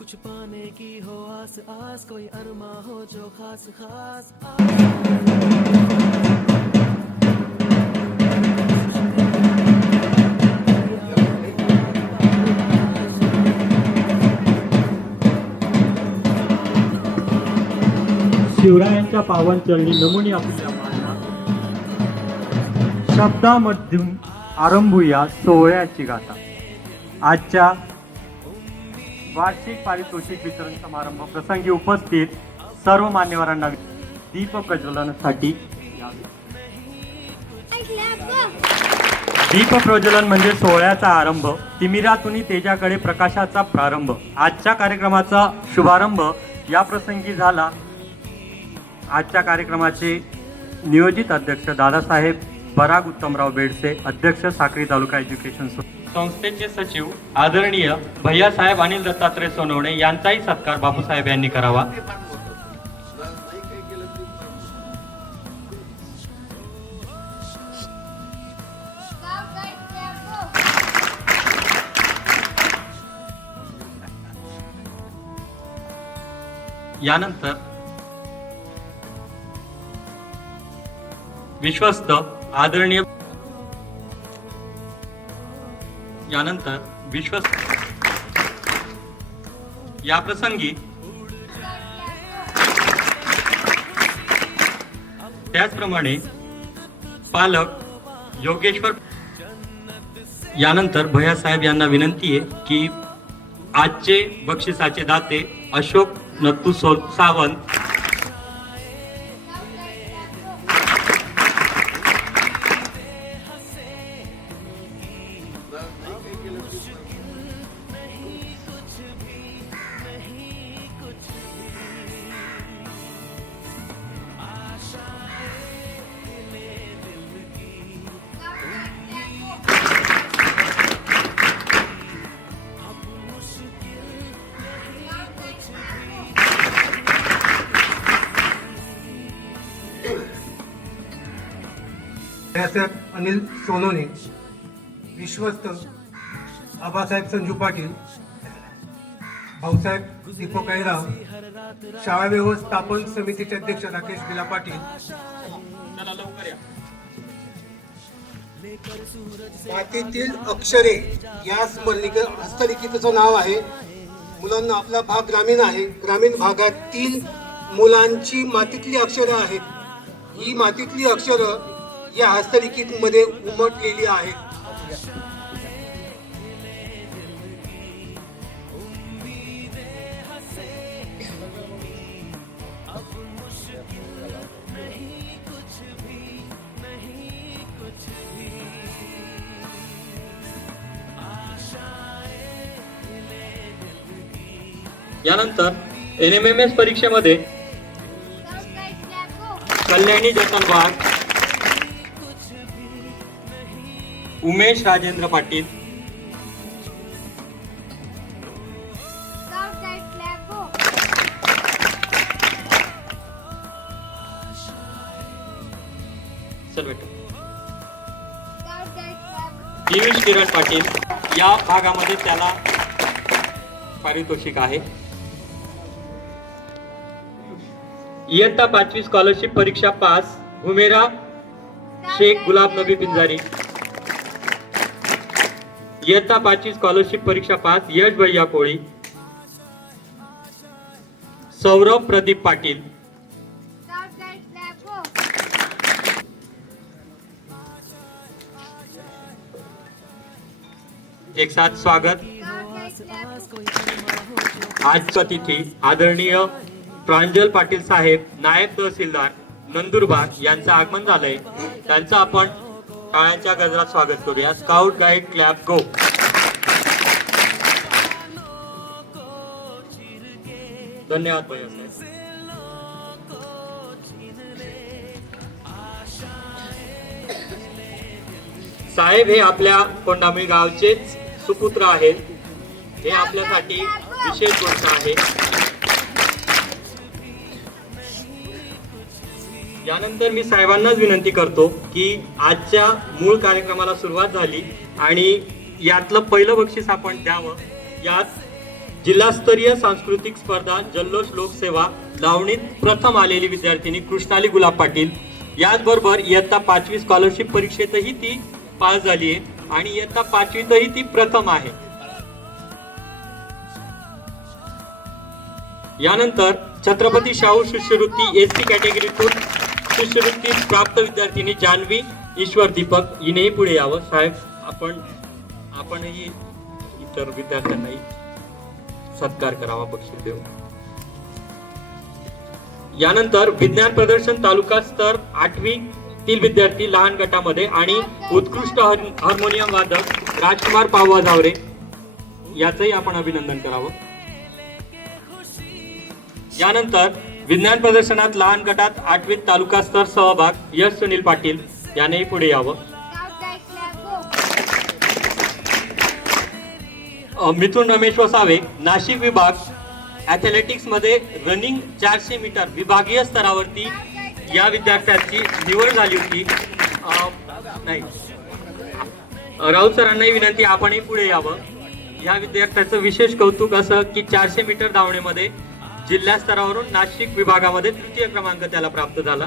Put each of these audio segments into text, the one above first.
कुछ पाने की हो आस आस, कोई अरमा हो जो खास खास। शिवरायांच्या पावन चरणी नमुनी आपल्या मानना शब्दामधून आरंभूया सोहळ्याची गाथा। आजच्या वार्षिक पारितोषिक वितरण समारंभ प्रसंगी उपस्थित सर्व मान्यवरांना दीप प्रज्वलनासाठी दीप प्रज्वलन म्हणजे सोहळ्याचा आरंभ, तिमिरातून तेजाकडे प्रकाशाचा प्रारंभ। आजच्या कार्यक्रमाचा शुभारंभ या प्रसंगी झाला। आजच्या कार्यक्रमाचे नियोजित अध्यक्ष दादासाहेब पराग उत्तमराव बेडसे, अध्यक्ष साक्री तालुका एज्युकेशन संस्थेचे सचिव आदरणीय भैयासाहेब अनिल दत्तात्रय सोनवणे यांचाही सत्कार बापूसाहेब यांनी करावा। यानंतर विश्वस्त आदरणीय या प्रसंगी त्याचप्रमाणे पालक योगेश्वर यानंतर भैयासाहेब यांना विनंती आहे की आजचे बक्षिसाचे दाते अशोक नत्तू सावंत भैयासाहेब अनिल सोनवणे, विश्वस्त आबासाहेब संजू पाटील, भाऊसाहेब दीपक अहिराव, शाळा व्यवस्थापन समितीचे अध्यक्ष राकेश बिला पाटील, मातीतील अक्षरे या हस्तलिखिताचं नाव आहे। मुलांना आपला भाग ग्रामीण आहे, ग्रामीण भागातील मुलांची मातीतली अक्षरं आहेत। ही मातीतली अक्षरं या हस्तलिखित मध्ये उमटलेली आहेत। यानंतर NMMS परीक्षेमध्ये कल्याणी जतन वाघ, उमेश राजेंद्र पाटील, दिवेश किरण पाटील या भागामध्ये त्याला पारितोषिक आहे। इयत्ता 5वी स्कॉलरशिप परीक्षा पास हुमेरा शेख गुलाब नबी पिंजारी, इयत्ता 5वी स्कॉलरशिप परीक्षा पास यश भैया कोळी, सौरभ प्रदीप पाटील, एक साथ स्वागत। आज अतिथी आदरणीय प्रांजल पाटील साहेब, नायब तहसीलदार नंदुरबार यांचं आगमन झालंय, त्यांचं आपण टाळ्यांच्या गजरात स्वागत करूया। स्काउट गाईड क्लॅप गो। धन्यवाद भैया साहेब हे आपल्या कोंडामळी गावचेच सुपुत्र आहेत, हे आपल्यासाठी विशेष गोष्ट आहे। यानंतर मी साहेबांनाच विनंती करतो की आजच्या मूळ कार्यक्रमाला सुरुवात झाली आणि यातलं पहिलं बक्षीस आपण द्यावं। यात जिल्हास्तरीय सांस्कृतिक स्पर्धा जल्लोष लोकसेवा लावणीत प्रथम आलेली विद्यार्थिनी कृष्णाली गुलाब पाटील. याचबरोबर इयत्ता 5वी स्कॉलरशिप परीक्षेतही ती पास झाली आहे आणि इयत्ता 5वीतही ती प्रथम आहे. यानंतर छत्रपती शाहू शिष्यवृत्ती एसटी कॅटेगरीतून शिष्यवृत्ती प्राप्त विद्यार्थिनी जान्हवी ईश्वर दीपक हिनेही पुढे यावं. साहेब, आपणही इतर विद्यार्थ्यांनाही सत्कार करावा, बक्षीस देऊ. यानंतर विज्ञान प्रदर्शन तालुका स्तर 8वी तील विद्यार्थी लहान गटामध्ये आणि उत्कृष्ट हार्मोनियम वादक राजकुमार पाववा जावरे याचंही आपण अभिनंदन करावं. यानंतर विज्ञान प्रदर्शनात लहान गटात 8वी तालुका स्तर सहभाग यश सुनील पाटील यानेही पुढे यावं. मिथुन रमेश वसावे नाशिक विभाग ॲथलेटिक्स मध्ये रनिंग 400 मीटर विभागीय स्तरावरती या विद्यार्थ्याची निवड झाली होती. नाही, राऊत सरांनाही विनंती, आपणही पुढे यावं. या विद्यार्थ्याचं विशेष कौतुक असं की 400 मीटर धावण्यामध्ये जिल्हा स्तरावरून नाशिक विभागामध्ये 3य क्रमांक त्याला प्राप्त झाला.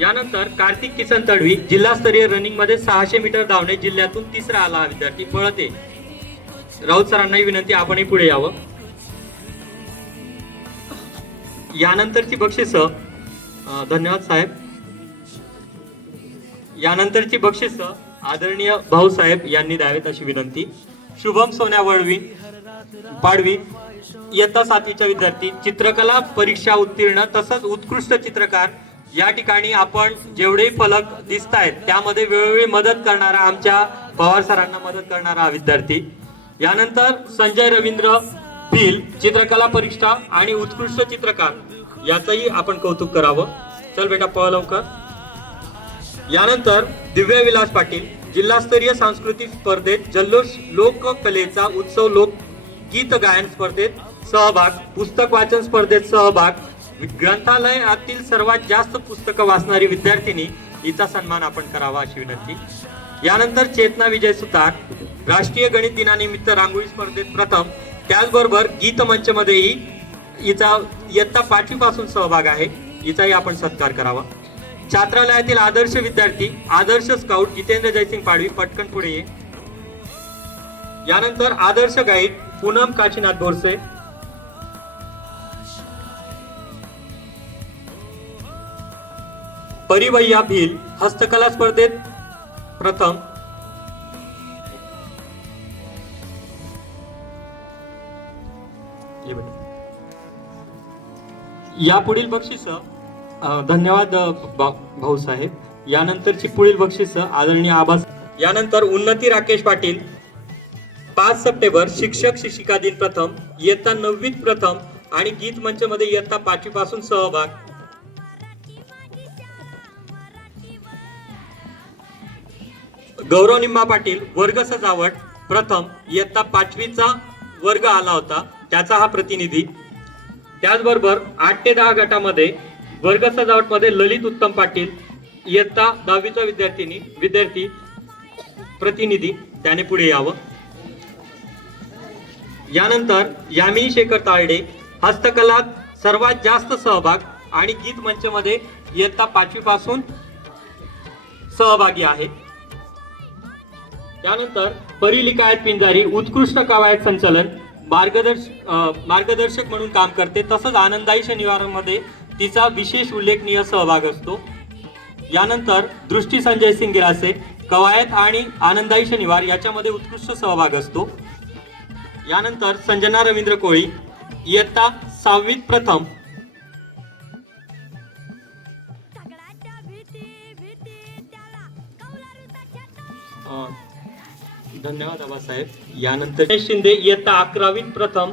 यानंतर कार्तिक किसन तडवी जिल्हास्तरीय रनिंग मध्ये 600 मीटर धावणे जिल्ह्यातून 3रा आला हा विद्यार्थी पळते. राऊत सरांनाही विनंती, आपणही पुढे यावं. यानंतरची बक्षिस, धन्यवाद साहेब. यानंतरची बक्षिस आदरणीय भाऊसाहेब यांनी द्यावेत अशी विनंती. शुभम सोन्या वळवी पाडवी इयत्ता 7वीचा विद्यार्थी, चित्रकला परीक्षा उत्तीर्ण तसंच उत्कृष्ट चित्रकार. या ठिकाणी आपण जेवढे फलक दिसत आहेत त्यामध्ये वेळोवेळी मदत करणारा, आमच्या पवार सरांना मदत करणारा हा विद्यार्थी. यानंतर संजय रवींद्र भील चित्रकला परीक्षा आणि उत्कृष्ट चित्रकार याचंही आपण कौतुक करावं. चल बेटा, पळ लवकर. यानंतर दिव्या विलास पाटील जिल्हास्तरीय सांस्कृतिक स्पर्धेत जल्लोष लोककलेचा उत्सव लोक गीत गायन स्पर्धेत सहभाग, पुस्तक वाचन स्पर्धेत सहभाग, ग्रंथालयातील सर्वात जास्त पुस्तकं वाचणारी विद्यार्थिनी हिचा सन्मान आपण करावा अशी विनंती. यानंतर चेतना विजय सुतार राष्ट्रीय गणित दिनानिमित्त रांगोळी स्पर्धेत प्रथम, त्याचबरोबर गीत मंच मध्येही हिचा इयत्ता 5वी पासून सहभाग आहे, हिचाही आपण सत्कार करावा. छात्रालयातील आदर्श विद्यार्थी आदर्श स्काउट जितेंद्र जयसिंग पाडवी, पटकन पुढे ये. यानंतर आदर्श गाईड पूनम काशीनाथ बोरसे. परिवय्या भील हस्तकला स्पर्धेत प्रथम. या पुढील बक्षीस, धन्यवाद भाऊसाहेब. यानंतरची पुढील बक्षीस आदरणीय आबास. यानंतर उन्नती राकेश पाटील 5 सप्टेंबर शिक्षक शिक्षिका दिन प्रथम, इयत्ता 9वीत प्रथम आणि गीत मंच मध्ये इयत्ता 5वी पासून सहभाग. गौरव निम्मा पाटील वर्ग सजावट प्रथम, इयत्ता 5वीचा वर्ग आला होता त्याचा हा प्रतिनिधी. त्याचबरोबर 8 ते 10 गटामध्ये वर्ग सजावट मध्ये ललित उत्तम पाटील इयत्ता 10वीचा विद्यार्थी प्रतिनिधी, त्याने पुढे यावं. यानंतर यामिनी शेखर ताळडे हस्तकलात सर्वात जास्त सहभाग आणि गीत मंच मध्ये इयत्ता 5वी पासून सहभागी आहे. त्यानंतर परिलिकायत पिंजारी उत्कृष्ट कवायत संचलन मार्गदर्शक म्हणून काम करते, तसंच आनंदाई शनिवारमध्ये तिचा विशेष उल्लेखनीय सहभाग असतो. यानंतर दृष्टी संजय सिंग गिरासे कवायत आणि आनंदाई शनिवार याच्यामध्ये उत्कृष्ट सहभाग असतो. यानंतर संजना रवींद्र कोळी इयत्ता 6वीत प्रथम. धन्यवाद आबासाहेब. यानंतर शिंदे इयत्ता 11वीत प्रथम.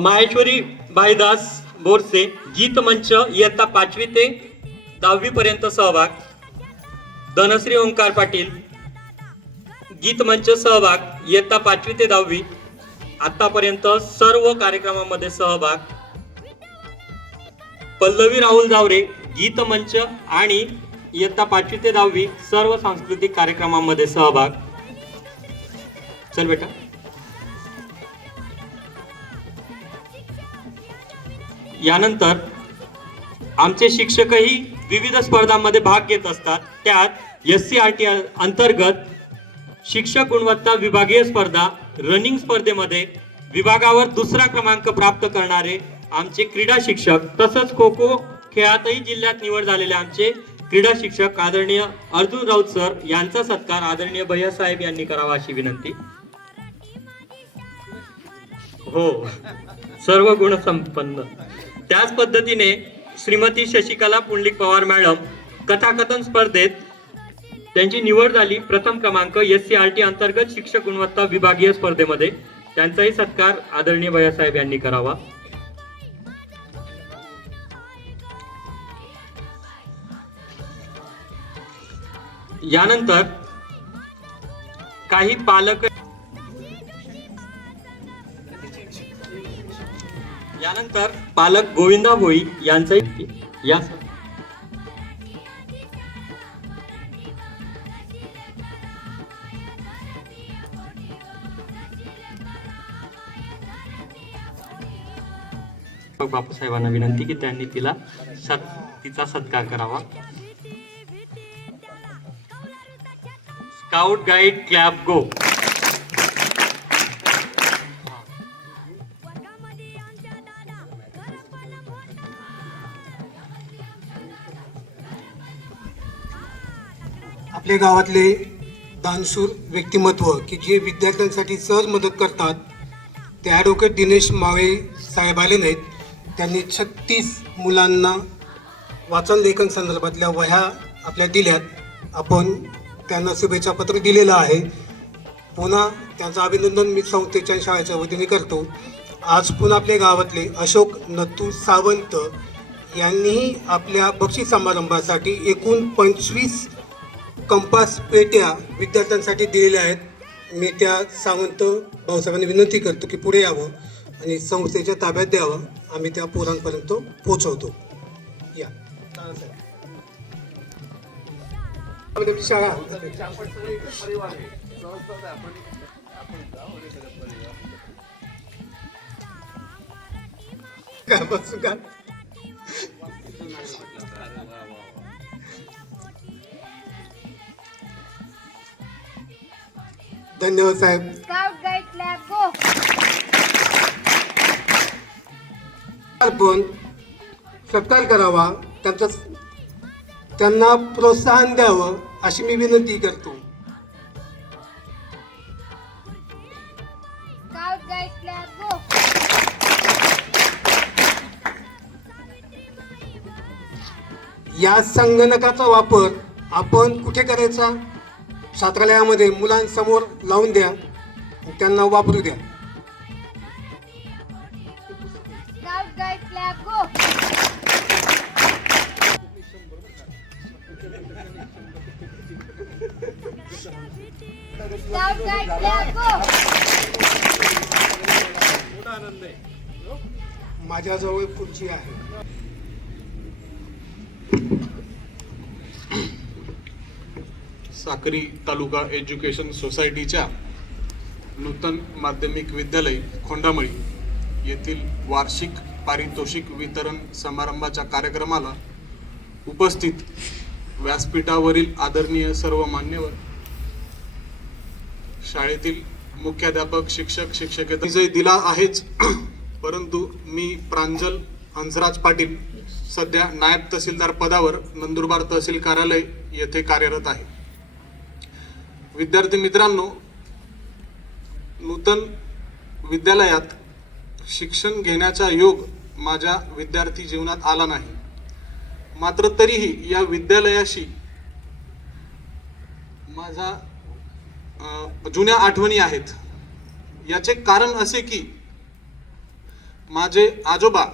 माहेश्वरी भाईदास बोरसे गीत मंच इयत्ता 5वी ते 10वी पर्यंत सहभाग. धनश्री ओंकार पाटील गीत मंच सहभाग इयत्ता 5वी ते 10वी आतापर्यंत सर्व कार्यक्रमामध्ये सहभाग. पल्लवी राहुल जावरे गीत मंच आणि इयत्ता 5वी ते 10वी सर्व सांस्कृतिक कार्यक्रमांमध्ये सहभाग. चल बेटा. यानंतर आमचे शिक्षकही विविध स्पर्धांमध्ये भाग घेत असतात. त्यात SCRT अंतर्गत शिक्षक गुणवत्ता विभागीय स्पर्धा रनिंग स्पर्धेमध्ये विभागावर दुसरा क्रमांक प्राप्त करणारे आमचे क्रीडा शिक्षक, तसंच खो खो खेळातही जिल्ह्यात निवड झालेले आमचे क्रीडा शिक्षक आदरणीय अर्जुन राऊत सर यांचा सत्कार आदरणीय भैयासाहेब यांनी करावा अशी विनंती. हो, सर्व गुण संपन्न. त्याच पद्धतीने श्रीमती शशिकला पुंडलिक पवार मॅडम कथाकथन स्पर्धेत त्यांची निवड झाली प्रथम क्रमांक SCRT अंतर्गत शिक्षक गुणवत्ता विभागीय स्पर्धेमध्ये. त्यांचाही सत्कार आदरणीय भैयासाहेब यांनी करावा. यानंतर काही पालक गोविंदा भोई यांचाही या बापूसाहेबांना विनंती की त्यांनी तिचा सत्कार करावा. स्काउट गाईड क्लॅब गो. आपल्या गावातले दानशूर व्यक्तिमत्व की जे विद्यार्थ्यांसाठी सहज मदत करतात ते ॲडव्होकेट दिनेश माळे साहेब आले नाहीत. त्यांनी 36 मुलांना वाचन लेखन संदर्भातल्या वह्या आपल्या दिल्यात. आपण त्यांना शुभेच्छा पत्र दिलेलं आहे. पुन्हा त्यांचं अभिनंदन मी संस्थेच्या शाळेच्या वतीने करतो. आज पुन्हा आपल्या गावातले अशोक नथू सावंत यांनीही आपल्या बक्षीस समारंभासाठी एकूण 25 कंपास पेट्या विद्यार्थ्यांसाठी दिलेल्या आहेत. मी त्या सावंत भाऊसाहेबांनी विनंती करतो की पुढे यावं आणि संस्थेच्या ताब्यात द्यावं. आम्ही त्या पोरांपर्यंत पोहोचवतो. या शाळा काय बसू का धन्यवाद साहेब. स्काउट गाईड क्लॅब गो. पण सत्कार करावा, त्यांना प्रोत्साहन द्यावं अशी मी विनंती करतो. स्काउट गाईड क्लॅब गो. या संगणकाचा वापर आपण कुठे करायचा? छात्रालयामध्ये मुलांसमोर लावून द्या, त्यांना वापरू द्या. स्काउट गाईड क्लॅब गो. स्काउट गाईड क्लॅब गो. माझ्याजवळ खुर्ची आहे. साक्री तालुका एज्युकेशन सोसायटीच्या नूतन माध्यमिक विद्यालय खोंडामळी येथील वार्षिक पारितोषिक वितरण समारंभाच्या कार्यक्रमाला उपस्थित व्यासपीठावरील आदरणीय सर्व मान्यवर, शाळेतील मुख्याध्यापक, शिक्षक, शिक्षकेतर विजय दिला आहेच, परंतु मी प्रांजल हंसराज पाटील सध्या नायब तहसीलदार पदावर नंदुरबार तहसील कार्यालय येथे कार्यरत आहे. विद्यार्थी मित्रांनो, नूतन विद्यालयात शिक्षण घेण्याचा योग माझ्या विद्यार्थी जीवनात आला नाही. मात्र तरीही या विद्यालयाशी माझा जुन्या आठवणी आहेत. याचे कारण असे की माझे आजोबा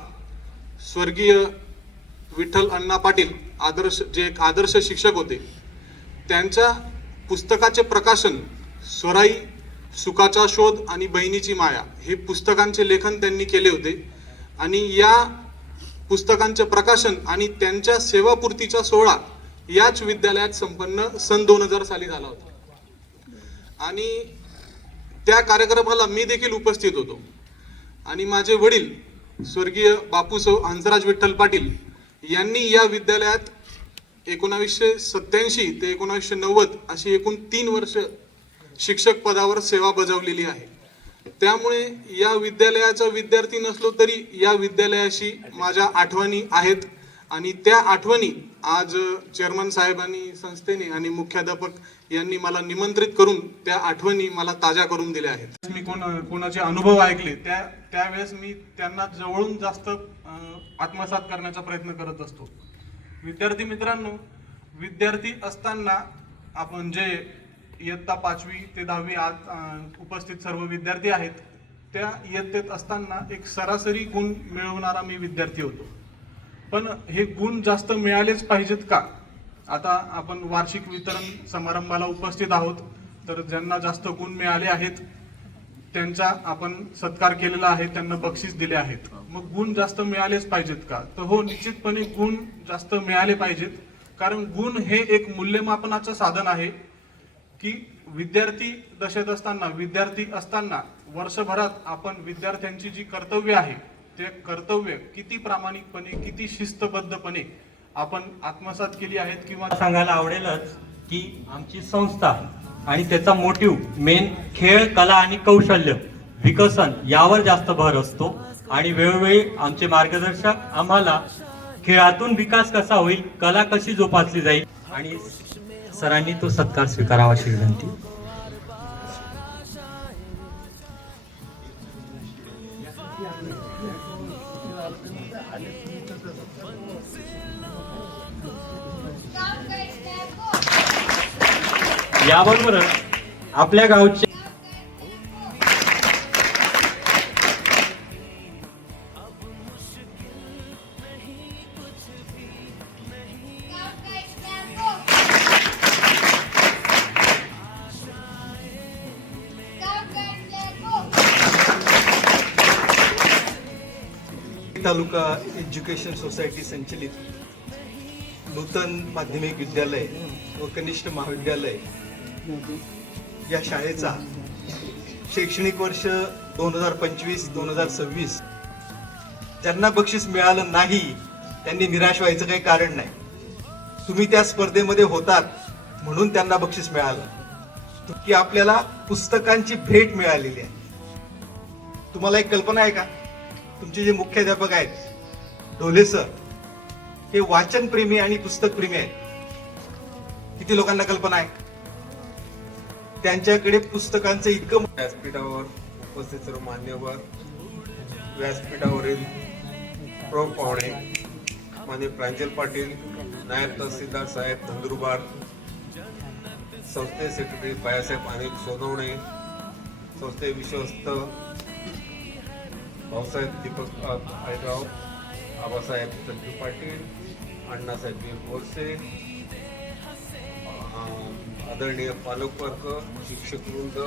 स्वर्गीय विठ्ठल अण्णा पाटील जे एक आदर्श शिक्षक होते, त्यांच्या पुस्तकाचे प्रकाशन स्वराई, सुखाचा शोध आणि बहिणीची माया हे पुस्तकांचे लेखन त्यांनी केले होते. आणि या पुस्तकांचे प्रकाशन आणि त्यांच्या सेवापूर्तीचा सोहळा याच विद्यालयात संपन्न सन 2000 साली झाला होता. आणि त्या कार्यक्रमाला मी देखील उपस्थित होतो आणि माझे वडील स्वर्गीय बापूसो हंसराज विठ्ठल पाटील यांनी या विद्यालयात 1987 ते 1990 अशी एकूण 3 वर्ष शिक्षक पदावर सेवा बजावलेली आहे. त्यामुळे या विद्यालयाचा विद्यार्थी नसलो तरी या विद्यालयाशी माझ्या आठवणी आहेत आणि त्या आठवणी आज चेअरमन साहेबांनी संस्थेने आणि मुख्याध्यापक यांनी मला निमंत्रित करून त्या आठवणी मला ताज्या करून दिल्या आहेत. मी कोणाचे अनुभव ऐकले त्यावेळेस मी त्यांना जवळून जास्त आत्मसात करण्याचा प्रयत्न करत असतो. विद्यार्थी मित्रांनो, विद्यार्थी असताना आपण जे इयत्ता 5वी ते 10वी आज उपस्थित सर्व विद्यार्थी आहेत, त्या इयत्तेत असताना एक सरासरी गुण मिळवणारा मी विद्यार्थी होतो. पण हे गुण जास्त मिळालेच पाहिजेत का? आता आपण वार्षिक वितरण समारंभाला उपस्थित आहोत, तर ज्यांना जास्त गुण मिळाले आहेत त्यांचा आपण सत्कार केलेला आहे, त्यांना बक्षीस दिले आहेत. मग गुण जास्त मिळालेच पाहिजेत का? तर हो, निश्चितपणे गुण जास्त मिळाले पाहिजेत, कारण गुण हे एक मूल्यमापनाचं साधन आहे की विद्यार्थी दशेत असताना, विद्यार्थी असताना वर्षभरात आपण विद्यार्थ्यांची जी कर्तव्य आहे ते कर्तव्य किती प्रामाणिकपणे, किती शिस्तबद्धपणे आपण आत्मसात केली आहेत. किंवा सांगायला आवडेलच की आमची संस्था आणि त्याचा मोटिव्ह मेन खेळ, कला आणि कौशल्य विकसन यावर जास्त भर असतो आणि वेळोवेळी आमचे मार्गदर्शक आम्हाला खेळातून विकास कसा होईल, कला कशी जोपासली जाईल आणि सरांनी तो सत्कार स्वीकारावा अशी विनंती. Scout Guide Flag Go. याबरोबरच आपल्या गावचे Scout Guide Flag Go. Scout Guide Flag Go. तालुका एज्युकेशन सोसायटी संचलित नूतन माध्यमिक विद्यालय व कनिष्ठ महाविद्यालय या शाळेचा शैक्षणिक वर्ष 2025-2026 ज्यांना बक्षीस मिळालं नाही त्यांनी निराश व्हायचं काही कारण नाही. तुम्ही त्या स्पर्धेमध्ये होतात म्हणून त्यांना बक्षीस मिळालं की आपल्याला पुस्तकांची भेट मिळालेली आहे. तुम्हाला एक कल्पना आहे का? तुमचे जे मुख्याध्यापक आहेत ढोले सर हे वाचन प्रेमी आणि पुस्तक प्रेमी आहेत. किती लोकांना कल्पना आहे? त्यांच्याकडे पुस्तकांचं इतकं व्यासपीठावर उपस्थित सर्व मान्यवर, व्यासपीठावरील प्रमुख पाहुणे, माननीय प्रांजल पाटील, नायब तहसीलदार साहेब नंदुरबार, संस्थे सेक्रेटरी बाळासाहेब अनिल सोनवणे, संस्थे विश्वस्त भाऊसाहेब दीपक आयगाव, आबासाहेब चंदू पाटील, अण्णासाहेब वीर बोरसे, आदरणीय पालकवर्ग, शिक्षक वृंद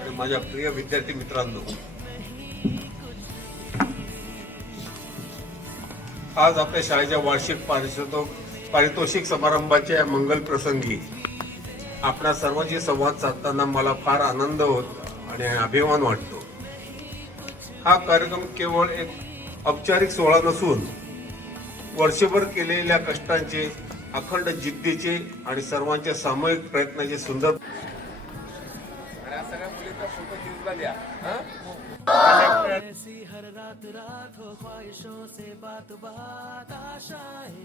आणि माझ्या प्रिय विद्यार्थी मित्रांनो, आज आपल्या शाळेच्या वार्षिक पारितोषिक समारंभाच्या मंगल प्रसंगी आपणा सर्वांशी संवाद साधताना मला फार आनंद होत आणि अभिमान वाटतो. हा कार्यक्रम केवळ एक औपचारिक सोहळा नसून वर्षभर केलेल्या कष्टांचे, अखंड जिद्दीचे आणि सर्वांच्या सामूहिक प्रयत्नाचे सुंदर. ऐसी हर रात रात हो ख्वाहिशों से बात बात आशाएं